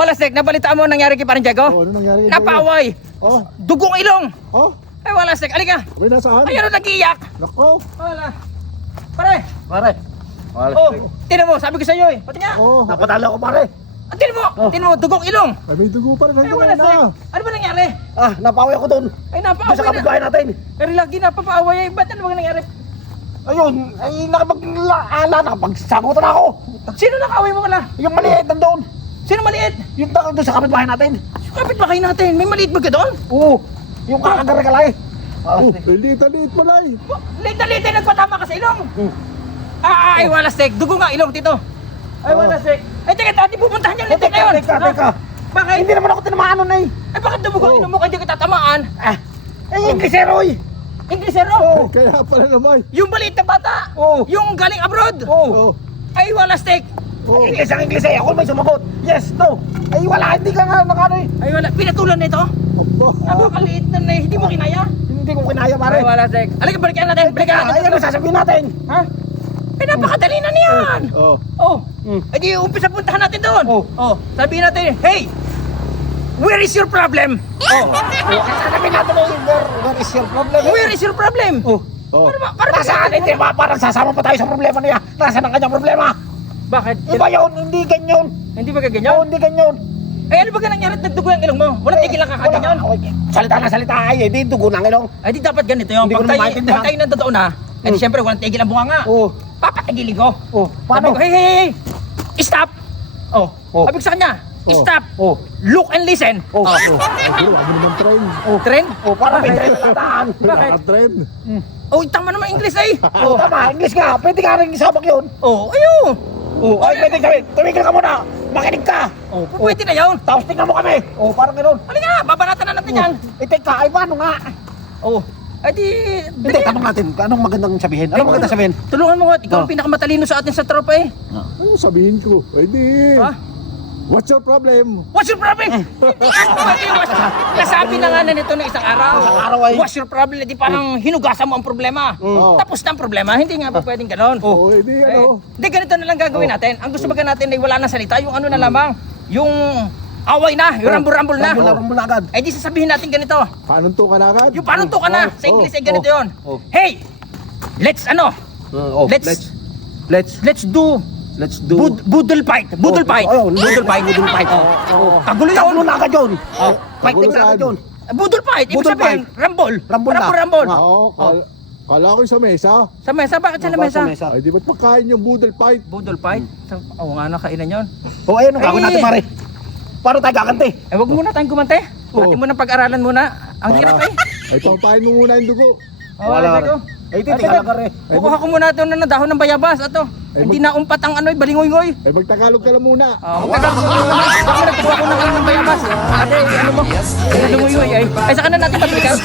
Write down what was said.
Wala sek, nabalitaan mo ang nangyari kay Parang Diego? Oh, ano nangyari? Napaway. Oh, Dugong ilong. oh, Ay wala sek, alika. may nasaan? Ayun ang nag-iiyak. Nako. Wala. Pare. Pare. Wala. Oh, tinan mo, sabi ko sa iyo eh. Pati nga. Oh, Napatalo ko pare. Tinan mo, dugong ilong. ay, may dugo pa rin Ay wala hanggang sek. na. Ano ba nangyari? Ah, napawi ako doon. Ay Doon sa napaaway na. kapitbahay natin. Pero lagi napapaaway eh. Ba't ano ba nangyari? Ayun, ay nakapagsagutan ako. Sino nakaway mo wala? Yung maliit nandun. Sino maliit? Yung doon sa kapitbahay natin. Kapit ba kayo natin? May maliit ba ka doon? Oo. Yung kakagargalay. Oh, liit mo lang. Lita-lita nagpatama ka sa ilong. Hmm. Ay wala sek. Dugo nga ilong tito. Ay wala sek. Ay teka, dati pupuntahan niyo lita ngayon. Teka. Bakit? Hindi naman ako tinamaan nun eh. Ay bakit dumugo ang ilong mo kaya di ka tatamaan? Ah, yung Ingleseroy. Inglesero? Oo. Kaya pala naman. Yung maliit na bata? Oo. Yung galing abroad? Oo. Oh, Ay wala sek. oh. Ingles ang Ingles eh. Ako may sumagot. Yes, no. Ay wala, hindi ka nga nakano eh. Ay wala. Pinatulan na ito? Aba. Napakaliit na na eh. Hindi mo kinaya? Hindi ko kinaya pare. Ay wala sek. Alika balikan natin. Balikan natin. Ay, ano sasabihin natin? Ha? Ay napakadali na niyan. Oh. Oh. Hmm. Ay di umpisa puntahan natin doon. Oh. Oh. Sabihin natin, hey! Where is your problem? Oh. Sasabihin natin eh, where is your problem? Where is your problem? Oh. Oh. Para Nasaan? Hindi ba? Parang sasama pa tayo sa problema niya. Nasaan ang kanyang problema? Bakit? Iba yun, hindi ganyan. Hindi ba Oo, kaganyan? hindi ganyan. Ay ano ba ka nangyari? Nagdugo yung ilong mo? Walang tigil lang kakaganyan? Salita na salita ay, hindi dugo ng ilong. Ay di dapat ganito yun. Hindi ko Pag naman tayo, maintindihan. pag tayo nandun na, eh di syempre walang tigil ang bunga nga. Oo. Papatigilin ko. Oh, Sabi ko, paano? hey! Stop! Oh. Oh. Sabi ko sa kanya, Oh. stop! Oh, Look and listen! oh, Oh, ay, pero wag mo naman train. Trend? oh, para may trend na tataan. Bakit? Naka-train. Oh, tama naman English ay! Oh, tama, English ka. Pwede ka rin isabak yun. Oh, ayun! Oh, ay, pwede sabihin. Tumigil ka muna. Makinig ka. Oh, pwede na yun! Tapos tingnan mo kami. Oh, parang gano'n. Halika, babanatan na natin yan! Itik ka, ay paano nga? Oh, ay di... Hindi, tanong natin, anong magandang sabihin? Anong magandang sabihin? Tulungan mo nga, ikaw ang Oh. pinakamatalino sa atin sa tropa eh. Ano sabihin ko? Ay di. Ha? What's your problem? What's your problem? Nasabi na nga na nito ng isang araw. Isang araw ay- What's your problem? Di parang hinugasan mo ang problema. Oh. Tapos na ang problema, hindi nga pa pwedeng ganon. Oh, di ano. Hindi, ganito na lang gagawin natin. Ang gusto ba natin ay wala na salita, yung ano na lamang, yung away na, yung rambol-rambol na. Rambol na agad. Ay di sasabihin natin ganito. Panuntukan agad. Yung panuntukan na, sa English ay ganito yun. Oh. Hey! Let's ano? Oh, Let's do Budol fight. Budol fight. Oh, budol fight, budol fight. Kagulo yun. Kagulo na agad yun. Oh. Fighting na agad yun. Budol fight. Ibig Budol sabihin, rambol. Rambol na. Rambol. Ah. Oo, kala ko yung sa mesa. Sa mesa, bakit sa mesa? Ay di ba't pagkain yung boodle fight? Budol fight? Oo nga, nakainan yun. Oh, ayun, ang gagawin Ay. natin pare. Paano tayo gaganti? Eh, wag muna tayong gumante. Atin mo ng pag-aralan muna. Ang hirap eh. Ay pampain mo muna yung dugo. Wala ay, rin. ko. Ay, titika lang ka rin. Kukuha ko muna ito ng dahon ng bayabas. Ato. Ay, Hindi na umpat ang ano, balingoy-ngoy. Ay magtagalog ka lang muna. Magkakaroon ko naman. Ako nagkukuha ko ng bayabas. Ate, ano mo? Balingoy-ngoy ay. Ay, saka na natin pagbigyan.